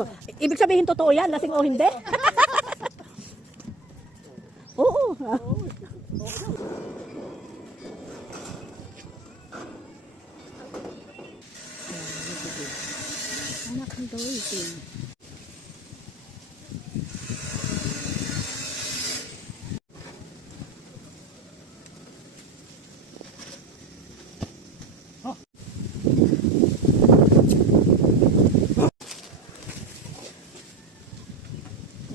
Oh, ibig sabihin totoo yan, lasing o hindi? Oo. Anak ng gawin.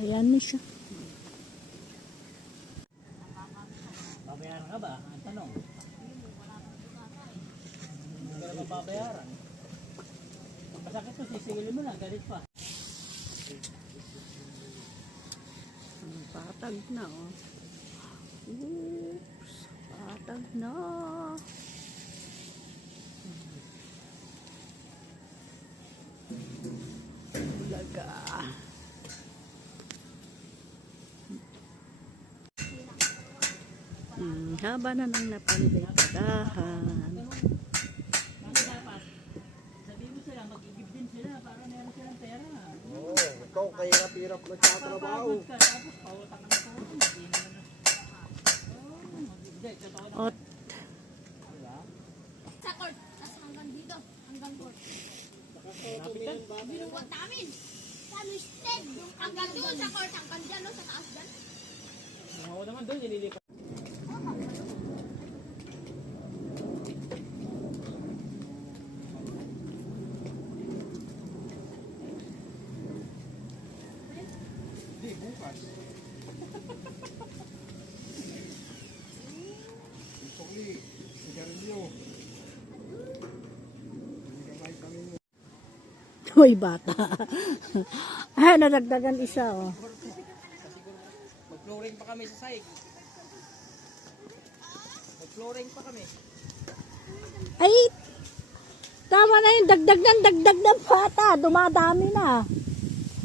Ayan na siya. Babayaran ka ba? Ang tanong. Hindi ka naman babayaran. Masakit to, sisingilin mo lang, galit pa. Patag na, oh. Oops, patag na. Bulaga. Haba na nang napandekadahan. Sabihin mo sila, mag-igib din sila para meron silang pera. Oo, ikaw kahirap-hirap nagtatrabaho. Papagod ka, tapos pautang ka na po. Hindi naman na. Hindi, totoo na. Ot. Sa court, tapos hanggang dito, hanggang court. Binuwat namin. Sa Misted, hanggang doon sa court, hanggang dyan, no, sa taas dyan. Ako naman doon, nililipat. Hindi, bukas. Sukli, sigarilyo. Hindi ka may kami mo. Hoy, bata. Ay, nadagdagan isa, oh. Mag-flooring pa kami sa site. Mag-flooring pa kami. Ay, tama na yung dagdag ng bata. Dumadami na.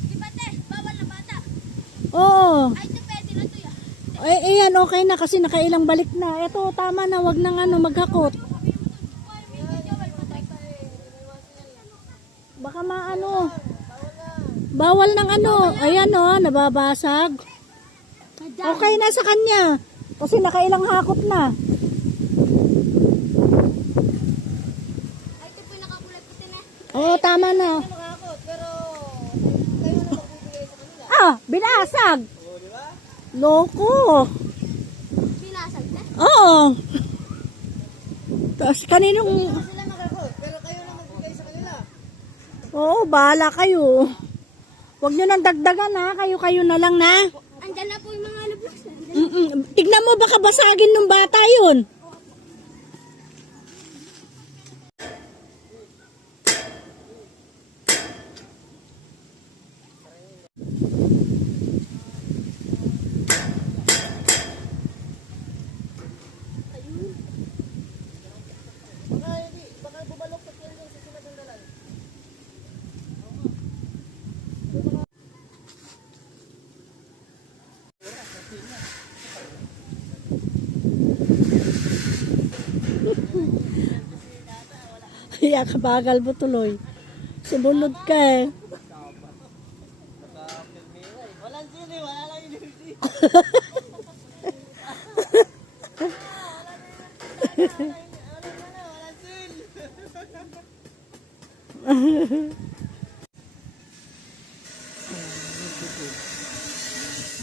Di ba, te? Bawal na bata. Oo. Ay, ito pwede na to, ya. Ay, ayan, okay na kasi nakailang balik na. Ito, tama na. Wag nang maghakot. Baka maano. Bawal ng ano. Ayan, oh, nababasag. Okay na sa kanya. Kasi nakailang hakot na. Ay, ito po yung nakakulay puti na. Oo, tama na. Ah, binasag. Loko. Binasag na. Oo. Tapos kaninong... Sila makakot, pero kayo na magbigay sa kanila. Oo, bahala kayo. Huwag nyo nang dagdagan ha. Kayo-kayo na lang na. Andyan na po yung mga lublox. Tignan mo baka basagin ng bata yun. Baka bumalok sa tiyan yung susunod ng dalan. Kaya kabagal mo tuloy. Sumunod ka eh. Walang sili, wala lang energy.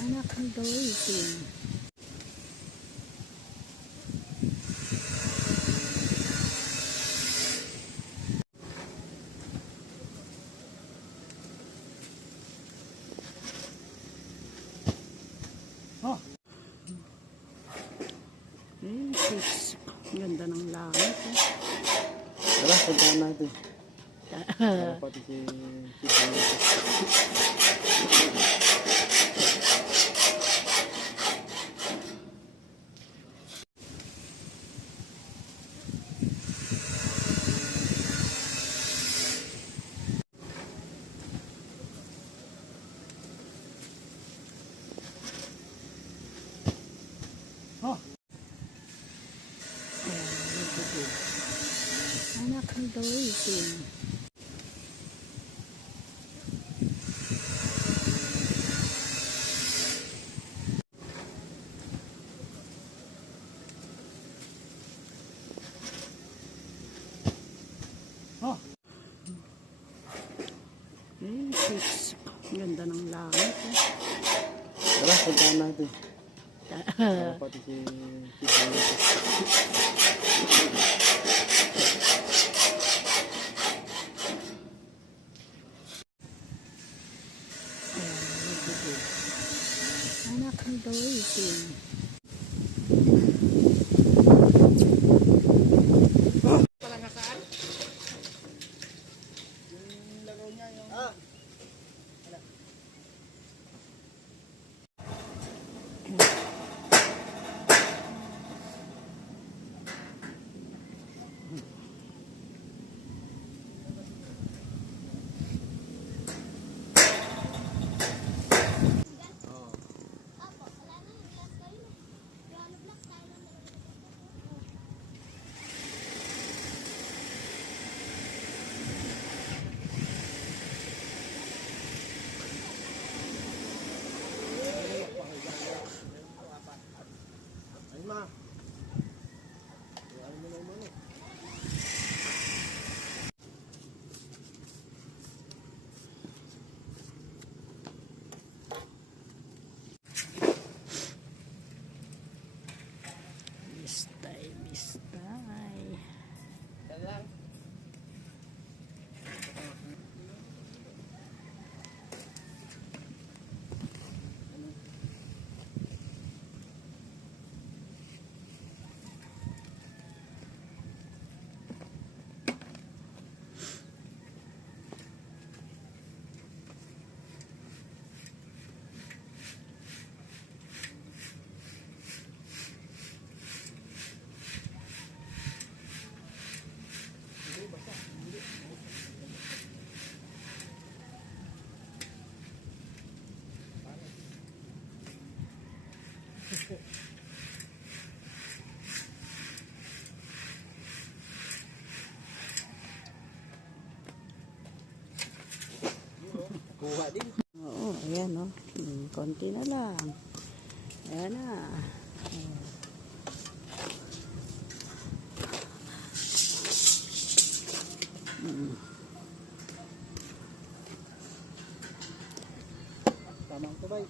Anak ng gawin. Sis, ganda ng langit. Tara, puntahan natin. Pati si Anak ng gawin. Ganda ng langit. Tara, puntahan natin. Pati si Tito. Anak ni Doiting. Opo, wala na. Glass kayo. Yung black tayo lang. Ay ma. Ano mo naman eh. Bistay, bistay. Kuha din. Oo, ayan o. Konti na lang. Ayan na. Tamang sabay.